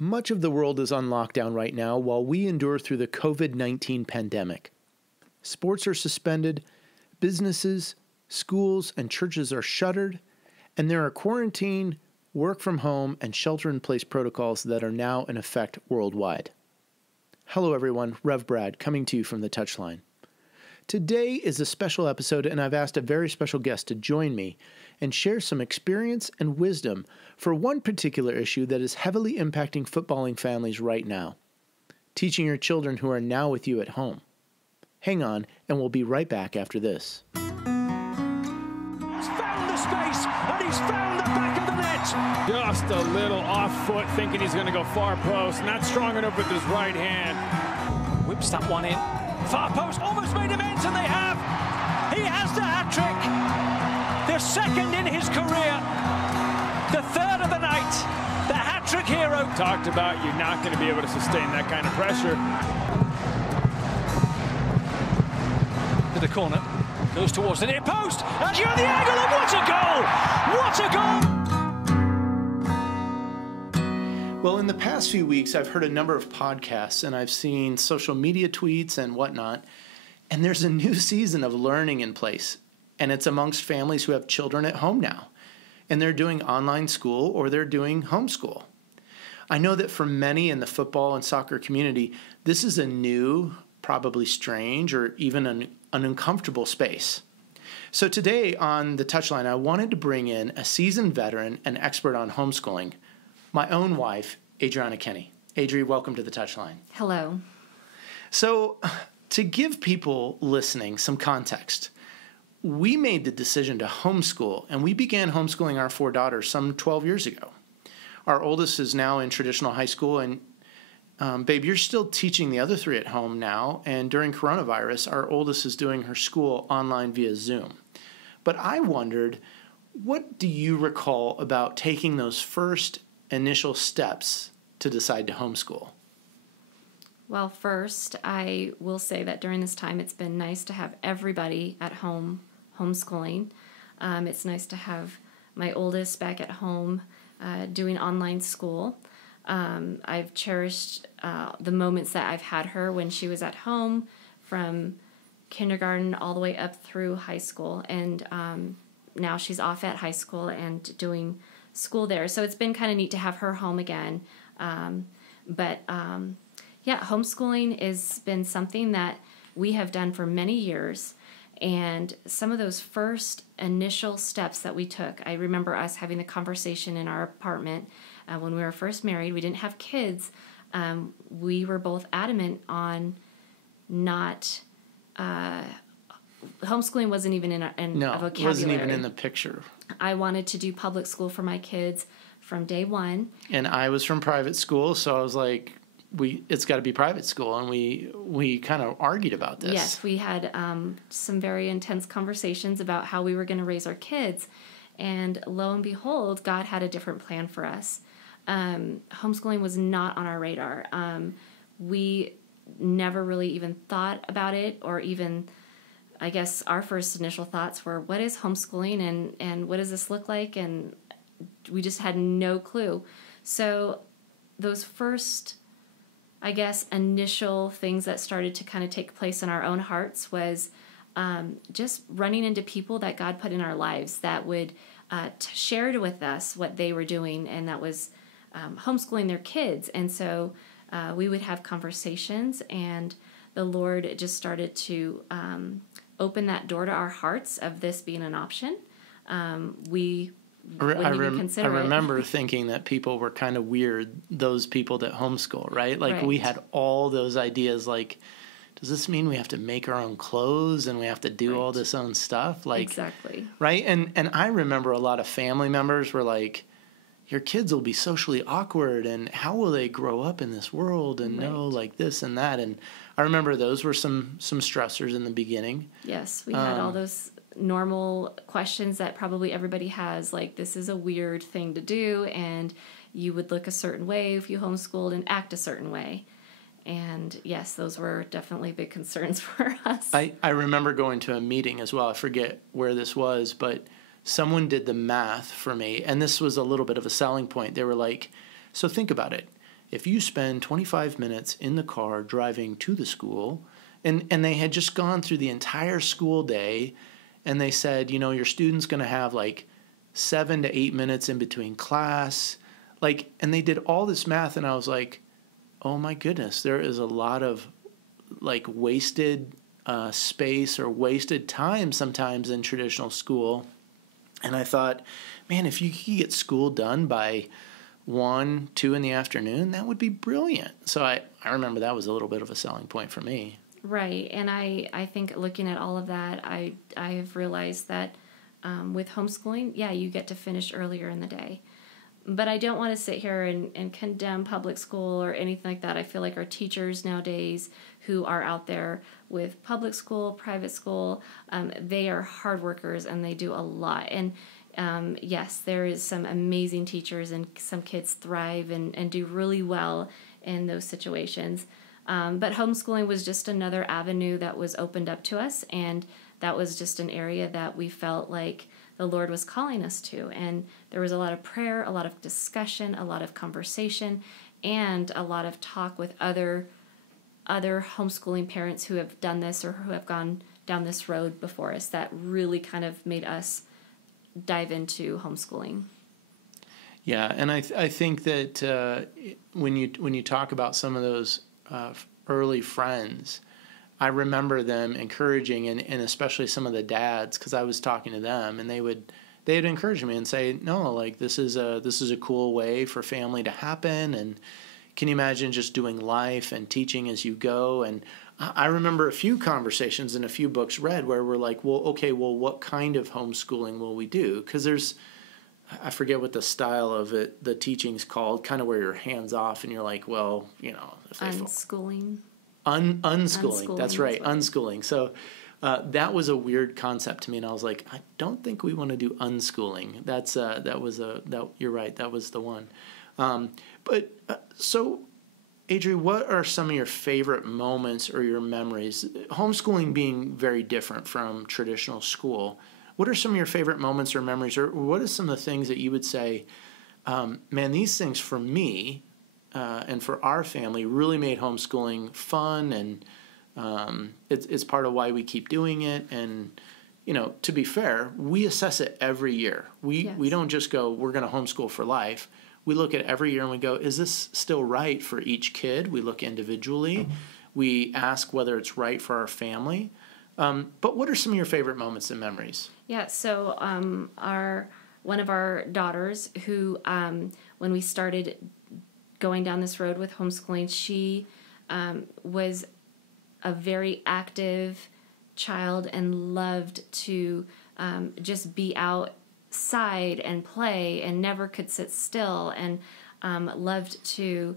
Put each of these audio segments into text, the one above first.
Much of the world is on lockdown right now while we endure through the COVID-19 pandemic. Sports are suspended, businesses, schools, and churches are shuttered, and there are quarantine, work from home, and shelter-in-place protocols that are now in effect worldwide. Hello everyone, Rev Brad coming to you from the Touchline. Today is a special episode, and I've asked a very special guest to join me and share some experience and wisdom for one particular issue that is heavily impacting footballing families right now: teaching your children who are now with you at home. Hang on, and we'll be right back after this. He's found the space, and he's found the back of the net. Just a little off foot, thinking he's going to go far post. Not strong enough with his right hand. Whips that one in. Far post, almost made him ends, and they have. He has the hat-trick. The second in his career. The third of the night. The hat-trick hero. Talked about you're not going to be able to sustain that kind of pressure. To the corner. Goes towards the near post. And you're the angle, and what a goal! What a goal! Well, in the past few weeks, I've heard a number of podcasts and I've seen social media tweets and whatnot, and there's a new season of learning in place, and it's amongst families who have children at home now, and they're doing online school or they're doing homeschool. I know that for many in the football and soccer community, this is a new, probably strange, or even an uncomfortable space. So today on the Touchline, I wanted to bring in a seasoned veteran and expert on homeschooling, my own wife, Adriana Kenney. Adri, welcome to the Touchline. Hello. So, to give people listening some context, we made the decision to homeschool, and we began homeschooling our 4 daughters some 12 years ago. Our oldest is now in traditional high school, and babe, you're still teaching the other 3 at home now, and during coronavirus, our oldest is doing her school online via Zoom. But I wondered, what do you recall about taking those first initial steps to decide to homeschool? Well, first, I will say that during this time, it's been nice to have everybody at home homeschooling. It's nice to have my oldest back at home doing online school. I've cherished the moments that I've had her when she was at home, from kindergarten all the way up through high school, and now she's off at high school and doing school there. So it's been kind of neat to have her home again. Homeschooling has been something that we have done for many years. And some of those first initial steps that we took, I remember us having the conversation in our apartment when we were first married. We didn't have kids. We were both adamant on not... homeschooling wasn't even in a vocabulary. It wasn't even in the picture. I wanted to do public school for my kids from day one. And I was from private school, so I was like, it's got to be private school, and we kind of argued about this. Yes, we had some very intense conversations about how we were going to raise our kids, and lo and behold, God had a different plan for us. Homeschooling was not on our radar. We never really even thought about it, or even... I guess our first initial thoughts were, what is homeschooling and what does this look like? And we just had no clue. So those first, I guess, initial things that started to kind of take place in our own hearts was just running into people that God put in our lives that would share with us what they were doing, and that was homeschooling their kids. And so we would have conversations, and the Lord just started to... open that door to our hearts of this being an option. We wouldn't even consider it. I remember thinking that people were kind of weird, those people that homeschool, right? Like, we had all those ideas, like, does this mean we have to make our own clothes and we have to do all this own stuff? Like, exactly. Right? And I remember a lot of family members were like, your kids will be socially awkward, and how will they grow up in this world and know like this and that? And I remember those were some stressors in the beginning. Yes, we had all those normal questions that probably everybody has, like, this is a weird thing to do, and you would look a certain way if you homeschooled and act a certain way. And yes, those were definitely big concerns for us. I remember going to a meeting as well. I forget where this was, but someone did the math for me, and this was a little bit of a selling point. They were like, so think about it. if you spend 25 minutes in the car driving to the school, and they had just gone through the entire school day, and they said, your student's going to have like 7 to 8 minutes in between class, and they did all this math, and I was like, oh my goodness, there is a lot of wasted space or wasted time sometimes in traditional school. And I thought, man, if you could get school done by 1, 2 in the afternoon, that would be brilliant. So I remember that was a little bit of a selling point for me. Right. And I think looking at all of that, I have realized that with homeschooling, yeah, you get to finish earlier in the day. But I don't want to sit here and condemn public school or anything like that. I feel like our teachers nowadays who are out there with public school, private school, they are hard workers and they do a lot. And yes, there is some amazing teachers and some kids thrive and do really well in those situations. But homeschooling was just another avenue that was opened up to us, and that was just an area that we felt like the Lord was calling us to. And there was a lot of prayer, a lot of discussion, a lot of conversation, and a lot of talk with other homeschooling parents who have done this or who have gone down this road before us that really kind of made us dive into homeschooling. Yeah, and I think that when you talk about some of those early friends, I remember them encouraging, and especially some of the dads, because I was talking to them, and they would encourage me and say, no, this is a cool way for family to happen, and can you imagine just doing life and teaching as you go? And I remember a few conversations and a few books read where we're like, well, okay, well, what kind of homeschooling will we do? Because I forget what the style of it, the teaching's called, kind of where you're hands off and you're like, well, if they unschooling. Unschooling. That's right, unschooling. So that was a weird concept to me, and I was like, I don't think we want to do unschooling. You're right, that was the one. So, Adri, what are some of your favorite moments or your memories? Homeschooling being very different from traditional school. What are some of your favorite moments or memories, or what are some of the things that you would say, man, these things for me and for our family really made homeschooling fun, and it's part of why we keep doing it. And, to be fair, we assess it every year. We don't just go, we're going to homeschool for life. We look at every year and we go, is this still right for each kid? We look individually. We ask whether it's right for our family. But what are some of your favorite moments and memories? Yeah, so one of our daughters who, when we started going down this road with homeschooling, she was a very active child and loved to just be outside and play and never could sit still, and loved to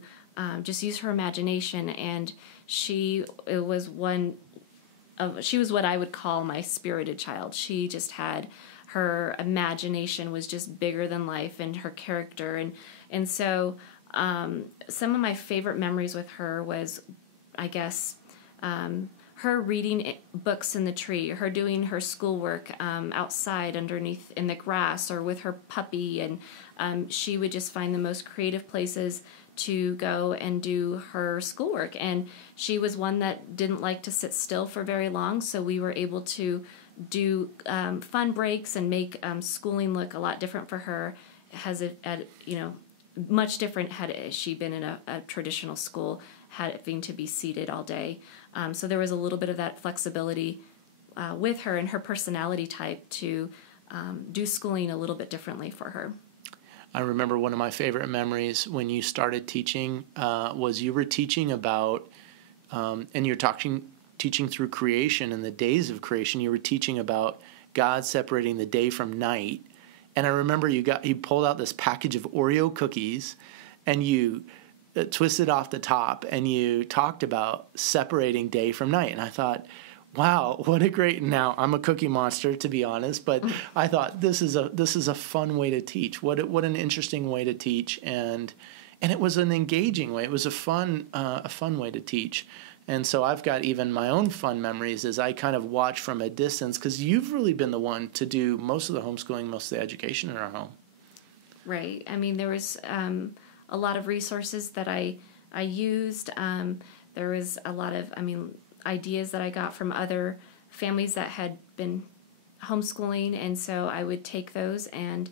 just use her imagination. And she was what I would call my spirited child. She just had, her imagination was just bigger than life, and her character. And so some of my favorite memories with her was, I guess, her reading books in the tree, her doing her schoolwork outside underneath in the grass or with her puppy. And she would just find the most creative places to go and do her schoolwork. And she was one that didn't like to sit still for very long, so we were able to do fun breaks and make schooling look a lot different for her. Much different had she been in a traditional school, having to be seated all day. So there was a little bit of that flexibility with her and her personality type to do schooling a little bit differently for her. I remember one of my favorite memories when you started teaching was you were teaching about, and you're teaching through creation and the days of creation. You were teaching about God separating the day from night. And I remember you pulled out this package of Oreo cookies, and you twisted off the top, and you talked about separating day from night. And I thought, wow, what a great, now I'm a cookie monster, to be honest, but I thought this is a fun way to teach. What an interesting way to teach. And it was an engaging way. It was a fun way to teach. And so I've got even my own fun memories as I kind of watch from a distance, because you've really been the one to do most of the homeschooling, most of the education in our home. Right. I mean, there was a lot of resources that I used. There was a lot of, ideas that I got from other families that had been homeschooling, and so I would take those and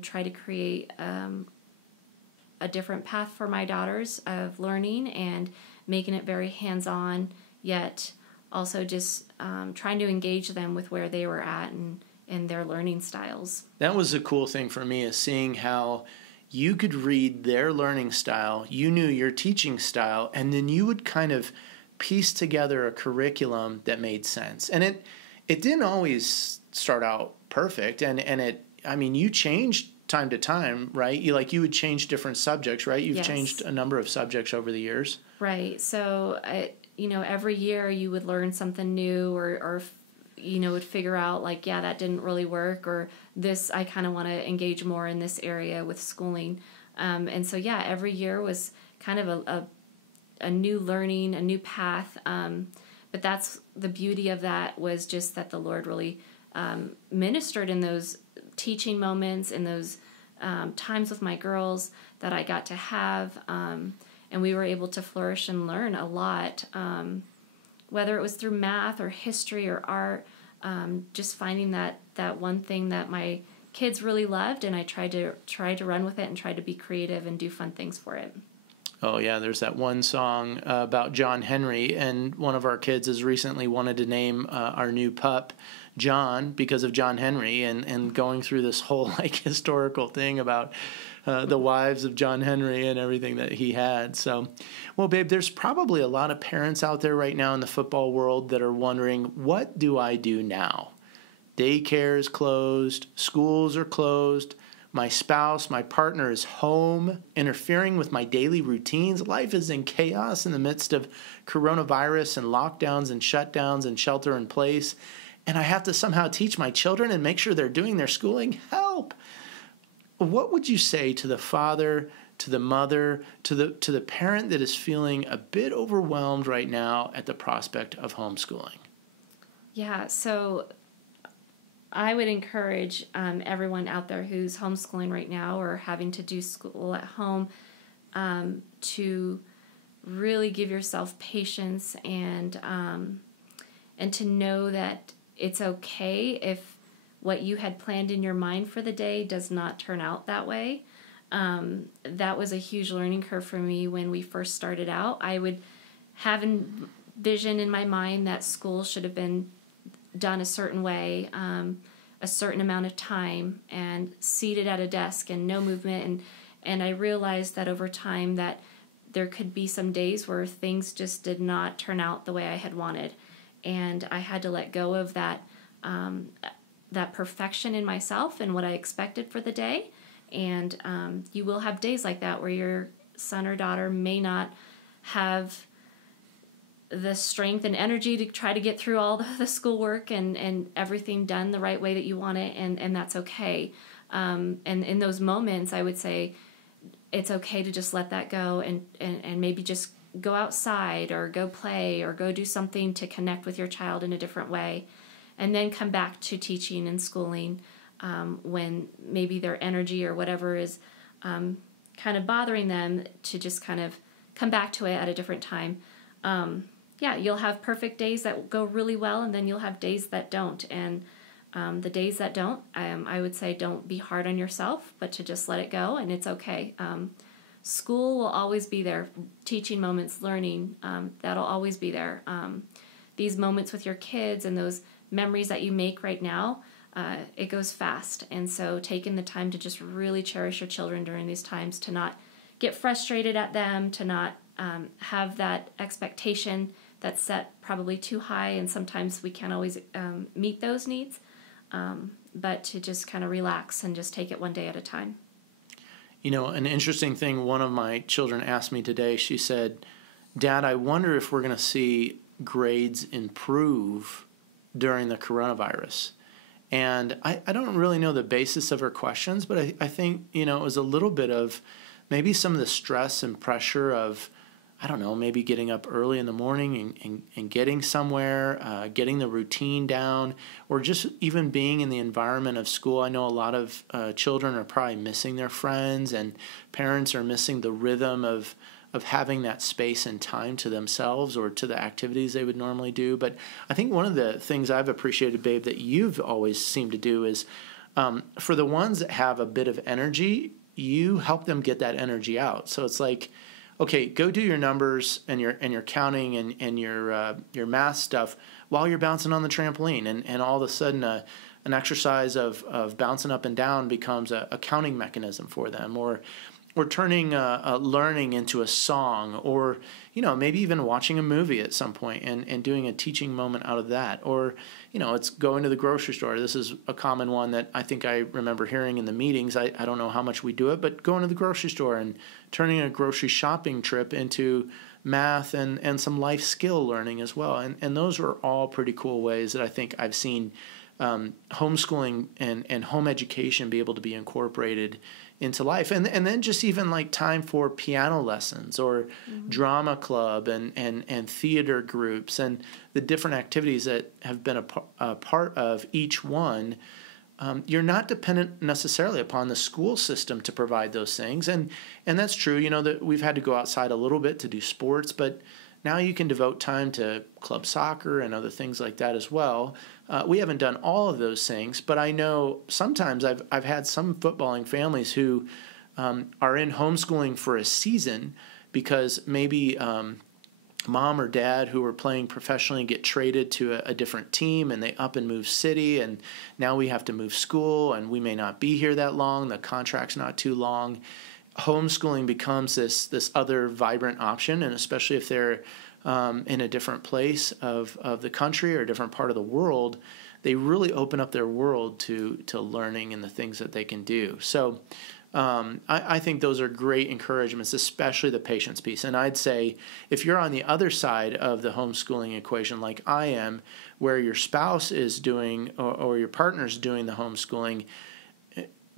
try to create a different path for my daughters of learning and making it very hands-on, yet also just trying to engage them with where they were at and their learning styles. That was the cool thing for me, is seeing how you could read their learning style, you knew your teaching style, and then you would kind of piece together a curriculum that made sense. And it didn't always start out perfect, and you changed time to time, right? You would change different subjects, right? You've Yes. changed a number of subjects over the years. Right. So, every year you would learn something new or would figure out like, yeah, that didn't really work, or this, I kind of want to engage more in this area with schooling. And so, yeah, every year was kind of a new learning, a new path. But that's the beauty of that, was just that the Lord really ministered in those teaching moments, in those times with my girls that I got to have. And we were able to flourish and learn a lot, whether it was through math or history or art, just finding that one thing that my kids really loved, and I tried to run with it and try to be creative and do fun things for it. Oh, yeah, there's that one song about John Henry, and one of our kids has recently wanted to name our new pup John because of John Henry, and going through this whole historical thing about the wives of John Henry and everything that he had. So, well, babe, there's probably a lot of parents out there right now in the football world that are wondering, what do I do now? Daycare is closed, schools are closed, my spouse, my partner is home, interfering with my daily routines. Life is in chaos in the midst of coronavirus and lockdowns and shutdowns and shelter in place. And I have to somehow teach my children and make sure they're doing their schooling. Help! What would you say to the father, to the mother, to the parent that is feeling a bit overwhelmed right now at the prospect of homeschooling? Yeah, so I would encourage everyone out there who's homeschooling right now or having to do school at home to really give yourself patience and to know that it's okay if what you had planned in your mind for the day does not turn out that way. That was a huge learning curve for me when we first started out. I would have a vision in my mind that school should have been done a certain way, a certain amount of time, and seated at a desk and no movement. And I realized that over time that there could be some days where things just did not turn out the way I had wanted. And I had to let go of that perfection in myself and what I expected for the day. And you will have days like that where your son or daughter may not have the strength and energy to try to get through all the schoolwork and everything done the right way that you want it, and that's okay. And in those moments, I would say it's okay to just let that go and maybe just go outside or go play or go do something to connect with your child in a different way, and then come back to teaching and schooling when maybe their energy or whatever is kind of bothering them, to just kind of come back to it at a different time. Yeah, you'll have perfect days that go really well, and then you'll have days that don't. And the days that don't, I would say don't be hard on yourself, but to just let it go, and it's okay. School will always be there. Teaching moments, learning, that'll always be there. These moments with your kids and those memories that you make right now, it goes fast. And so taking the time to just really cherish your children during these times, to not get frustrated at them, to not have that expectation that's set probably too high, and sometimes we can't always meet those needs, but to just kind of relax and just take it one day at a time. You know, an interesting thing one of my children asked me today, she said, "Dad, I wonder if we're going to see grades improve during the coronavirus." And I don't really know the basis of her questions, but I think, you know, it was a little bit of maybe some of the stress and pressure of I don't know, maybe getting up early in the morning and getting somewhere, getting the routine down, or just even being in the environment of school. I know a lot of children are probably missing their friends, and parents are missing the rhythm of having that space and time to themselves or to the activities they would normally do. But I think one of the things I've appreciated, Babe, that you've always seemed to do is for the ones that have a bit of energy, you help them get that energy out. So it's like, okay, go do your numbers and your counting and your math stuff while you're bouncing on the trampoline, and all of a sudden an exercise of bouncing up and down becomes a counting mechanism for them, or turning learning into a song, or maybe even watching a movie at some point and doing a teaching moment out of that, or it's going to the grocery store. This is a common one that I think I remember hearing in the meetings. I don't know how much we do it, but going to the grocery store and turning a grocery shopping trip into math and some life skill learning as well. And those are all pretty cool ways that I think I've seen homeschooling and home education be able to be incorporated into life. And then just even like time for piano lessons or drama club and theater groups and the different activities that have been a part of each one. You're not dependent necessarily upon the school system to provide those things. And that's true, that we've had to go outside a little bit to do sports, but now you can devote time to club soccer and other things like that as well. We haven't done all of those things, but I know sometimes I've had some footballing families who are in homeschooling for a season because maybe mom or dad who were playing professionally get traded to a different team, and they up and move city, and now we have to move school, and we may not be here that long. The contract's not too long. Homeschooling becomes this other vibrant option, and especially if they're in a different place of the country or a different part of the world, they really open up their world to learning and the things that they can do. So I think those are great encouragements, especially the patience piece. And I'd say if you're on the other side of the homeschooling equation like I am, where your spouse is doing or your partner's doing the homeschooling,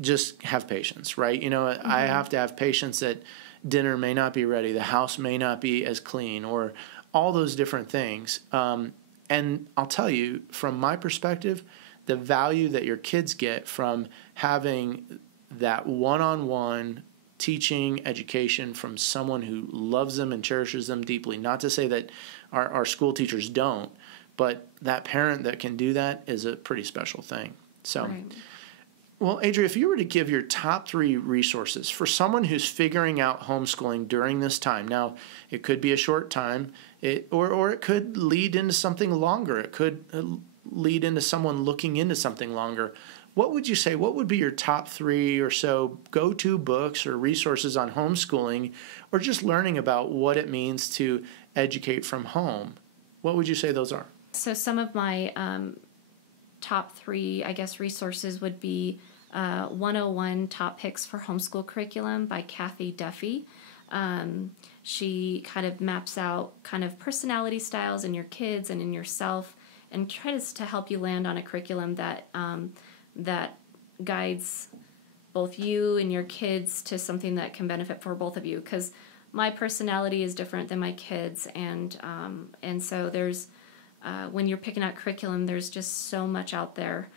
just have patience, right? I have to have patience that dinner may not be ready, the house may not be as clean, or all those different things. And I'll tell you, from my perspective, the value that your kids get from having that one-on-one teaching education from someone who loves them and cherishes them deeply. Not to say that our school teachers don't, but that parent that can do that is a pretty special thing. So. Right. Well, Adria, if you were to give your top 3 resources for someone who's figuring out homeschooling during this time, now it could be a short time, or it could lead into something longer. It could lead into someone looking into something longer. What would you say? What would be your top 3 or so go-to books or resources on homeschooling, or just learning about what it means to educate from home? What would you say those are? So some of my top 3, I guess, resources would be 101 Top Picks for Homeschool Curriculum by Kathy Duffy. She kind of maps out kind of personality styles in your kids and in yourself, and tries to help you land on a curriculum that that guides both you and your kids to something that can benefit for both of you. Because my personality is different than my kids, and so there's when you're picking out curriculum, there's just so much out there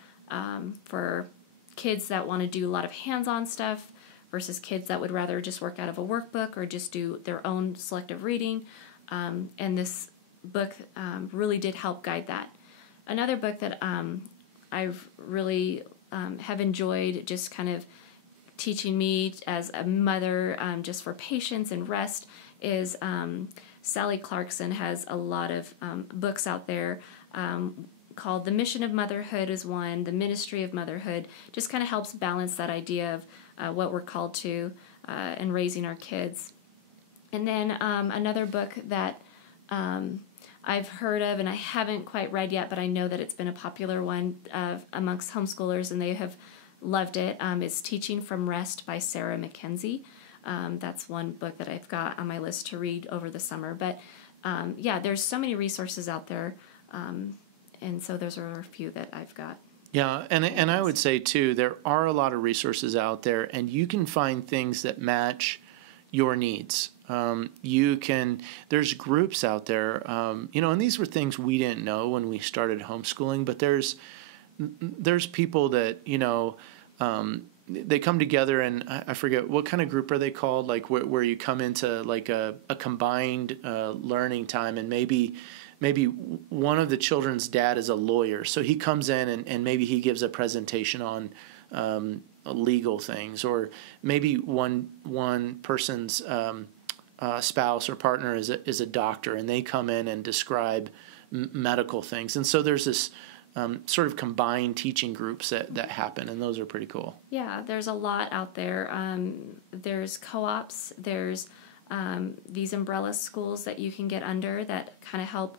for kids that want to do a lot of hands-on stuff versus kids that would rather just work out of a workbook or just do their own selective reading. And this book really did help guide that. Another book that I've really have enjoyed just kind of teaching me as a mother just for patience and rest is Sally Clarkson has a lot of books out there called The Mission of Motherhood is one, The Ministry of Motherhood, just kind of helps balance that idea of what we're called to in raising our kids. And then another book that I've heard of and I haven't quite read yet, but I know that it's been a popular one amongst homeschoolers and they have loved it, is Teaching from Rest by Sarah Mackenzie. That's one book that I've got on my list to read over the summer. But yeah, there's so many resources out there. And so those are a few that I've got. Yeah, and I would say, too, there are a lot of resources out there, and you can find things that match your needs. There's groups out there, and these were things we didn't know when we started homeschooling, but there's people that, they come together, and I forget what kind of group are they called, like where you come into like a combined learning time, and maybe one of the children's dad is a lawyer, so he comes in and maybe he gives a presentation on legal things, or maybe one person's spouse or partner is a doctor, and they come in and describe medical things, and so there's this sort of combined teaching groups that happen, and those are pretty cool. Yeah, there's a lot out there. There's co-ops, there's these umbrella schools that you can get under that kind of help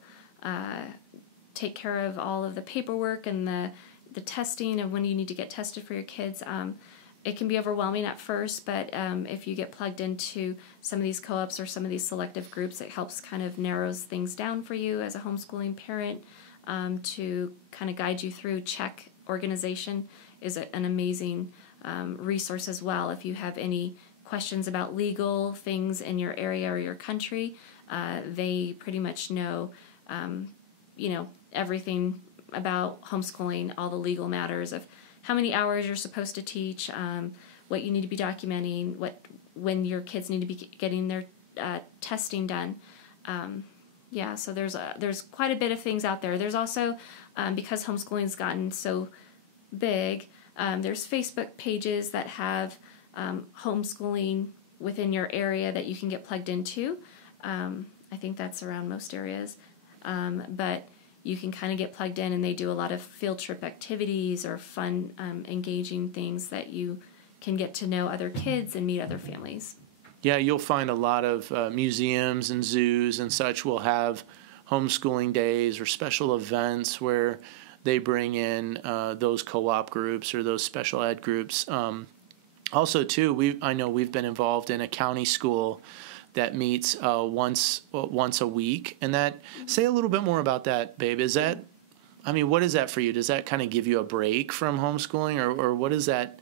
take care of all of the paperwork and the testing of when you need to get tested for your kids. It can be overwhelming at first, but if you get plugged into some of these co-ops or some of these selective groups, it helps kind of narrows things down for you as a homeschooling parent, to kind of guide you through. Check organization is an amazing resource as well. If you have any questions about legal things in your area or your country, they pretty much know, everything about homeschooling, all the legal matters of how many hours you're supposed to teach, what you need to be documenting, when your kids need to be getting their testing done. So there's quite a bit of things out there. There's also, because homeschooling's gotten so big, there's Facebook pages that have homeschooling within your area that you can get plugged into. I think that's around most areas. But you can kind of get plugged in, and they do a lot of field trip activities or fun, engaging things that you can get to know other kids and meet other families. Yeah, you'll find a lot of museums and zoos and such will have homeschooling days or special events where they bring in those co-op groups or those special ed groups. Also, too, I know we've been involved in a county school that meets once a week. And say a little bit more about that, babe. What is that for you? Does that kind of give you a break from homeschooling, or what is that?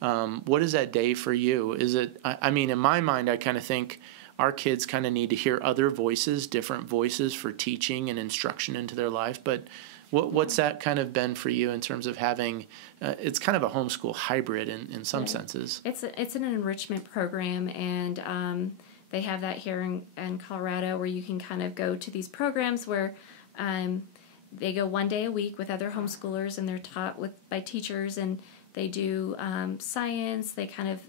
What is that day for you? Is it? In my mind, I kind of think our kids kind of need to hear other voices, different voices for teaching and instruction into their life. But what's that kind of been for you in terms of having? It's kind of a homeschool hybrid in some senses. It's an enrichment program, and they have that here in Colorado, where you can kind of go to these programs where they go one day a week with other homeschoolers, and they're taught by teachers, and they do science. They kind of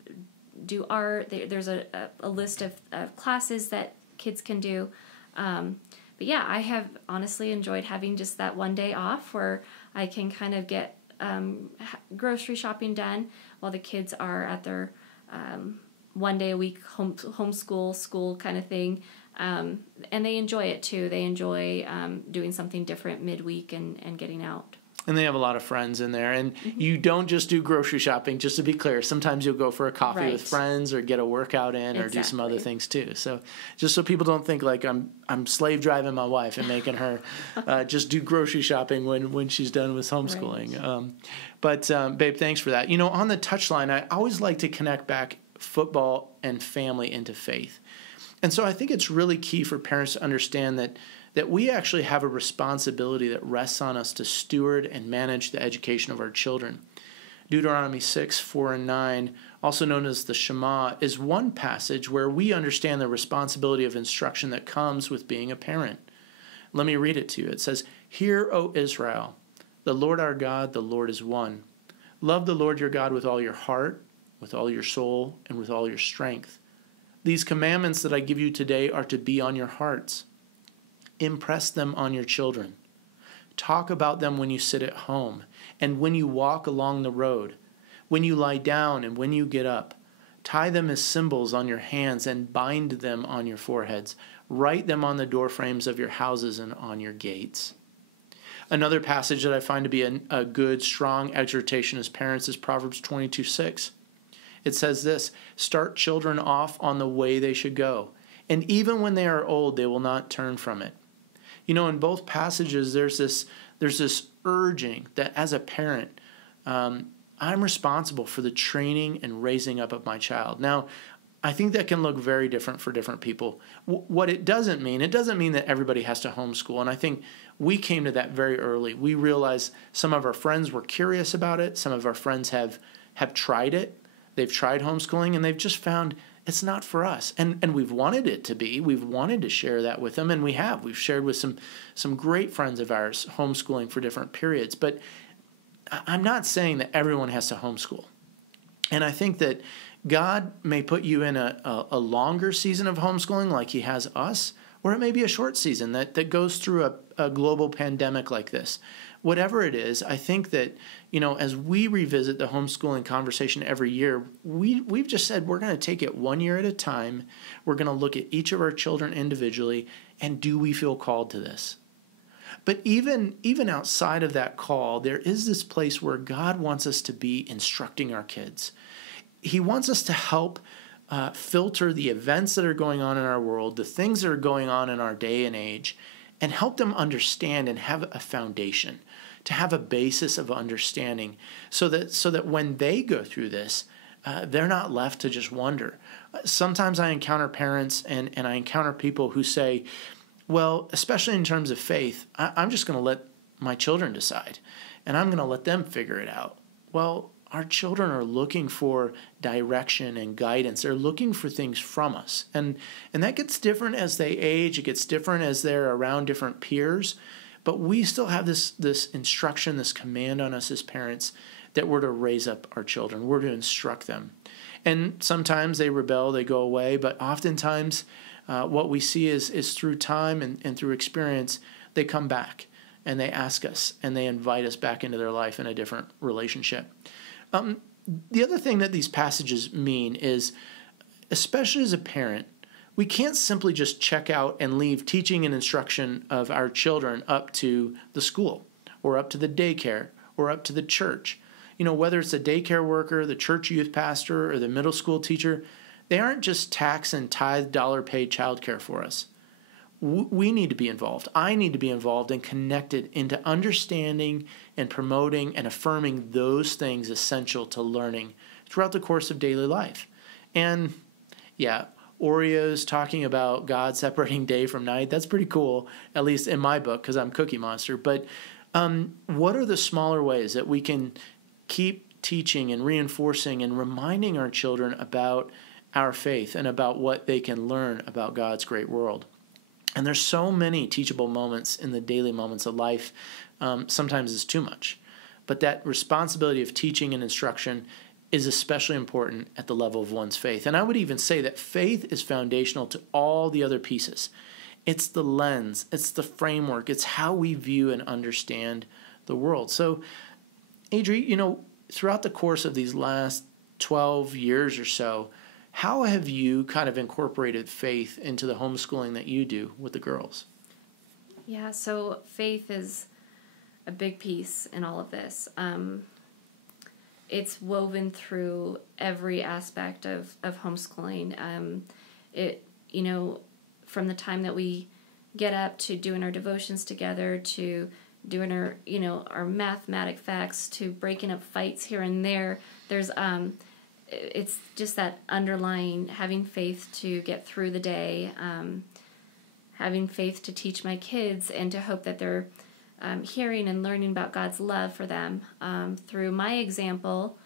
do art. There's a list of classes that kids can do. But yeah, I have honestly enjoyed having just that one day off where I can kind of get grocery shopping done while the kids are at their one day a week homeschool school kind of thing. And they enjoy it too. They enjoy doing something different midweek and getting out. And they have a lot of friends in there. And you don't just do grocery shopping, just to be clear. Sometimes you'll go for a coffee with friends or get a workout in or do some other things too. So just so people don't think like I'm slave driving my wife and making her just do grocery shopping when she's done with homeschooling. Right. But babe, thanks for that. On the touchline, I always like to connect back football and family into faith. And so I think it's really key for parents to understand that we actually have a responsibility that rests on us to steward and manage the education of our children. Deuteronomy 6:4-9, also known as the Shema, is one passage where we understand the responsibility of instruction that comes with being a parent. Let me read it to you. It says, "Hear, O Israel, the Lord our God, the Lord is one. Love the Lord your God with all your heart, with all your soul, and with all your strength. These commandments that I give you today are to be on your hearts. Impress them on your children. Talk about them when you sit at home and when you walk along the road, when you lie down and when you get up. Tie them as symbols on your hands and bind them on your foreheads. Write them on the doorframes of your houses and on your gates." Another passage that I find to be a good, strong exhortation as parents is Proverbs 22:6. It says this, "Start children off on the way they should go, and even when they are old, they will not turn from it." In both passages, there's this urging that as a parent, I'm responsible for the training and raising up of my child. Now, I think that can look very different for different people. What it doesn't mean that everybody has to homeschool. And I think we came to that very early. We realized some of our friends were curious about it. Some of our friends have tried it. They've tried homeschooling, and they've just found it's not for us. And we've wanted it to be. We've wanted to share that with them, and we have. We've shared with some great friends of ours homeschooling for different periods. But I'm not saying that everyone has to homeschool. And I think that God may put you in a longer season of homeschooling like he has us, or it may be a short season that goes through a global pandemic like this. Whatever it is, I think that, as we revisit the homeschooling conversation every year, we've just said we're going to take it 1 year at a time. We're going to look at each of our children individually, and do we feel called to this? But even outside of that call, there is this place where God wants us to be instructing our kids. He wants us to help filter the events that are going on in our world, the things that are going on in our day and age, and help them understand and have a foundation, to have a basis of understanding, so that when they go through this, they're not left to just wonder. Sometimes I encounter parents and I encounter people who say, well, especially in terms of faith, I'm just going to let my children decide, and I'm going to let them figure it out. Well, our children are looking for direction and guidance. They're looking for things from us. And that gets different as they age. It gets different as they're around different peers. But we still have this instruction, this command on us as parents that we're to raise up our children. We're to instruct them. And sometimes they rebel, they go away. But oftentimes what we see is through time and through experience, they come back and they ask us and they invite us back into their life in a different relationship. The other thing that these passages mean is, especially as a parent, we can't simply just check out and leave teaching and instruction of our children up to the school or up to the daycare or up to the church. Whether it's the daycare worker, the church youth pastor, or the middle school teacher, they aren't just tax and tithe dollar paid childcare for us. We need to be involved. I need to be involved and connected into understanding and promoting and affirming those things essential to learning throughout the course of daily life. And yeah, Oreos talking about God separating day from night, that's pretty cool, at least in my book, because I'm Cookie Monster. But what are the smaller ways that we can keep teaching and reinforcing and reminding our children about our faith and about what they can learn about God's great world? And there's so many teachable moments in the daily moments of life. Sometimes it's too much. But that responsibility of teaching and instruction is especially important at the level of one's faith. And I would even say that faith is foundational to all the other pieces. It's the lens, it's the framework, it's how we view and understand the world. So, Adri, throughout the course of these last 12 years or so, how have you kind of incorporated faith into the homeschooling that you do with the girls? Yeah, so faith is a big piece in all of this. It's woven through every aspect of homeschooling. From the time that we get up to doing our devotions together, to doing our mathematic facts, to breaking up fights here and there, there's it's just that underlying having faith to get through the day, having faith to teach my kids and to hope that they're hearing and learning about God's love for them through my example,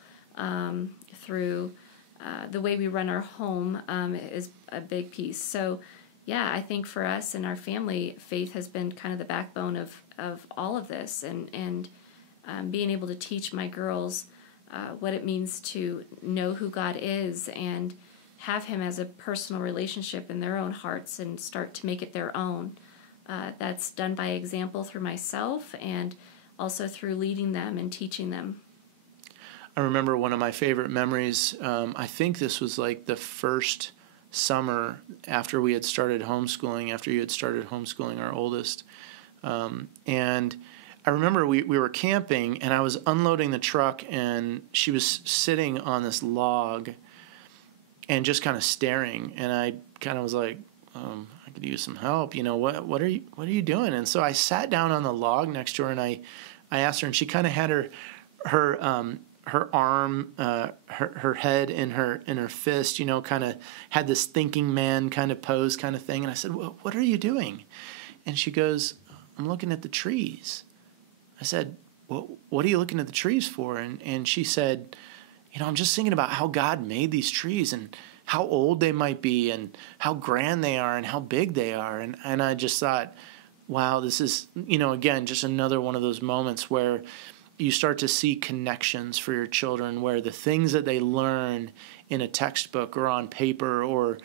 through the way we run our home is a big piece. So, yeah, I think for us and our family, faith has been kind of the backbone of all of this, and being able to teach my girls what it means to know who God is and have him as a personal relationship in their own hearts and start to make it their own. That's done by example through myself and also through leading them and teaching them. I remember one of my favorite memories. I think this was like the first summer after we had started homeschooling, after you had started homeschooling our oldest. And I remember we were camping, and I was unloading the truck, and she was sitting on this log and just kind of staring. And I kind of was like, I could use some help. What are you doing? And so I sat down on the log next to her, and I asked her, and she kind of had her her arm, her head in her fist, kind of had this thinking man kind of pose kind of thing. And I said, well, what are you doing? And she goes, I'm looking at the trees. I said, well, what are you looking at the trees for? And she said, I'm just thinking about how God made these trees and how old they might be and how grand they are and how big they are. And I just thought, wow, this is, again, just another one of those moments where you start to see connections for your children, where the things that they learn in a textbook or on paper or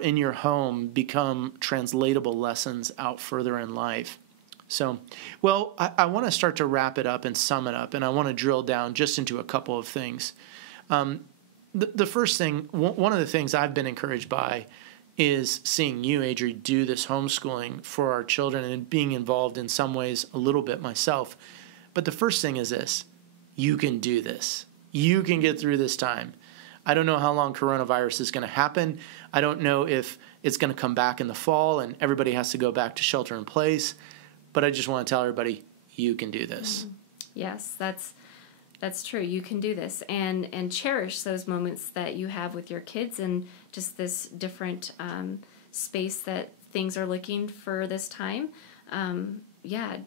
in your home become translatable lessons out further in life. So, well, I want to start to wrap it up and sum it up, and I want to drill down just into a couple of things. The first thing, one of the things I've been encouraged by is seeing you, Adri, do this homeschooling for our children and being involved in some ways a little bit myself. But the first thing is this: you can do this. You can get through this time. I don't know how long coronavirus is going to happen. I don't know if it's going to come back in the fall and everybody has to go back to shelter in place. But I just want to tell everybody, you can do this. Yes, that's true. You can do this, and cherish those moments that you have with your kids, and just this different space that things are looking for this time.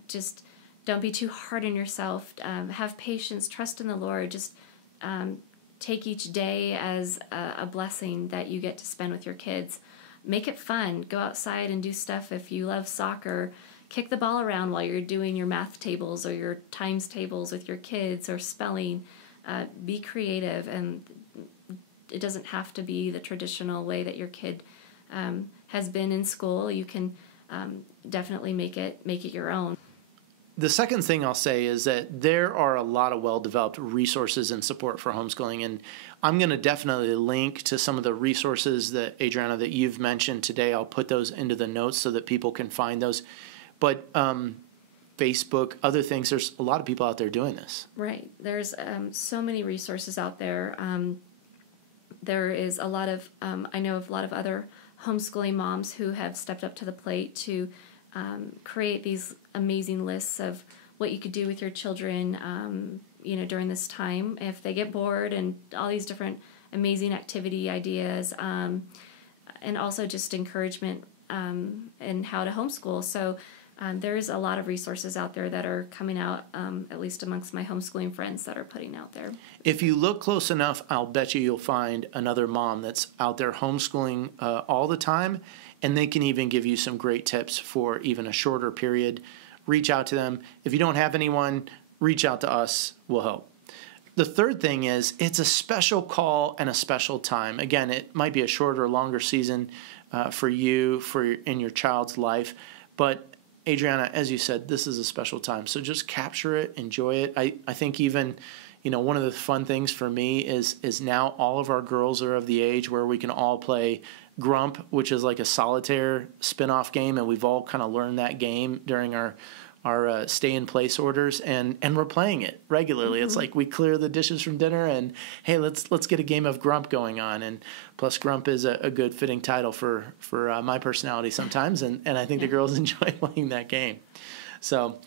Just don't be too hard on yourself. Have patience. Trust in the Lord. Just take each day as a blessing that you get to spend with your kids. Make it fun. Go outside and do stuff. If you love soccer, kick the ball around while you're doing your math tables or your times tables with your kids, or spelling. Be creative, and it doesn't have to be the traditional way that your kid has been in school. You can definitely make it your own. The second thing I'll say is that there are a lot of well-developed resources and support for homeschooling, and I'm going to definitely link to some of the resources that, Adriana, that you've mentioned today. I'll put those into the notes so that people can find those. But Facebook, other things, there's a lot of people out there doing this. Right. There's so many resources out there. There is a lot of, I know of a lot of other homeschooling moms who have stepped up to the plate to create these amazing lists of what you could do with your children, during this time if they get bored, and all these different amazing activity ideas, and also just encouragement in how to homeschool. So there's a lot of resources out there that are coming out, at least amongst my homeschooling friends, that are putting out there. If you look close enough, I'll bet you'll find another mom that's out there homeschooling all the time, and they can even give you some great tips for even a shorter period. Reach out to them. If you don't have anyone, reach out to us. We'll help. The third thing is it's a special call and a special time. Again, it might be a shorter or longer season for you, in your child's life. But Adriana, as you said, this is a special time. So just capture it, enjoy it. I think even, one of the fun things for me is now all of our girls are of the age where we can all play Grump, which is like a solitaire spin-off game, and we've all kind of learned that game during our stay-in-place orders, and we're playing it regularly. Mm-hmm. It's like we clear the dishes from dinner, and hey, let's get a game of Grump going on. And plus, Grump is a good fitting title for my personality sometimes, and I think the girls enjoy playing that game. So,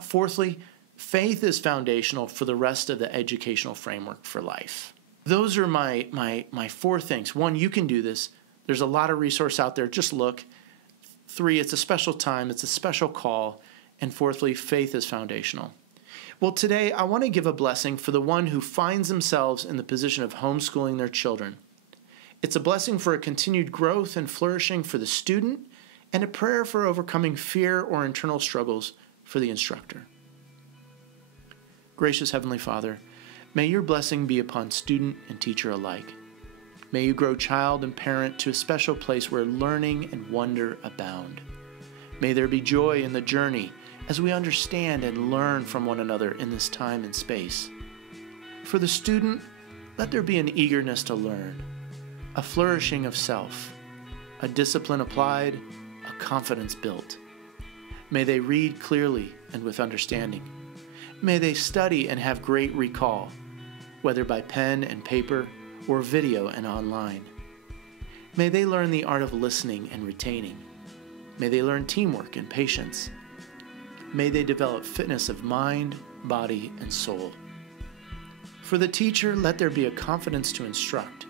fourthly, faith is foundational for the rest of the educational framework for life. Those are my four things. One, you can do this. There's a lot of resource out there. Just look. 3, it's a special time. It's a special call. And fourthly, faith is foundational. Well, today I want to give a blessing for the one who finds themselves in the position of homeschooling their children. It's a blessing for a continued growth and flourishing for the student, and a prayer for overcoming fear or internal struggles for the instructor. Gracious Heavenly Father, may your blessing be upon student and teacher alike. May you grow child and parent to a special place where learning and wonder abound. May there be joy in the journey as we understand and learn from one another in this time and space. For the student, let there be an eagerness to learn, a flourishing of self, a discipline applied, a confidence built. May they read clearly and with understanding. May they study and have great recall, whether by pen and paper or video and online. May they learn the art of listening and retaining. May they learn teamwork and patience. May they develop fitness of mind, body, and soul. For the teacher, let there be a confidence to instruct,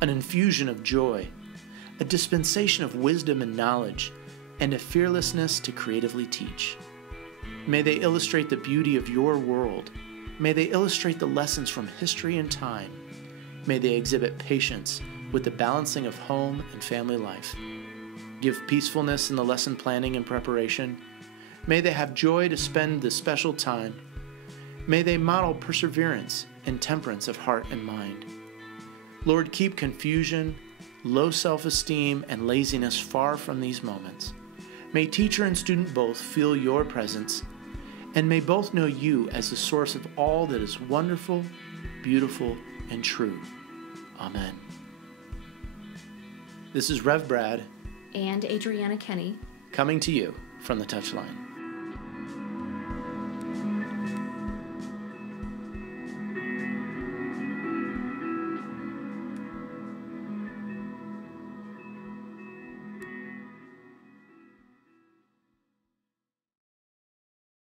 an infusion of joy, a dispensation of wisdom and knowledge, and a fearlessness to creatively teach. May they illustrate the beauty of your world. May they illustrate the lessons from history and time. May they exhibit patience with the balancing of home and family life. Give peacefulness in the lesson planning and preparation. May they have joy to spend the special time. May they model perseverance and temperance of heart and mind. Lord, keep confusion, low self-esteem, and laziness far from these moments. May teacher and student both feel your presence, and may both know you as the source of all that is wonderful, beautiful, and true. Amen. This is Rev Brad and Adriana Kenney coming to you from the Touchline.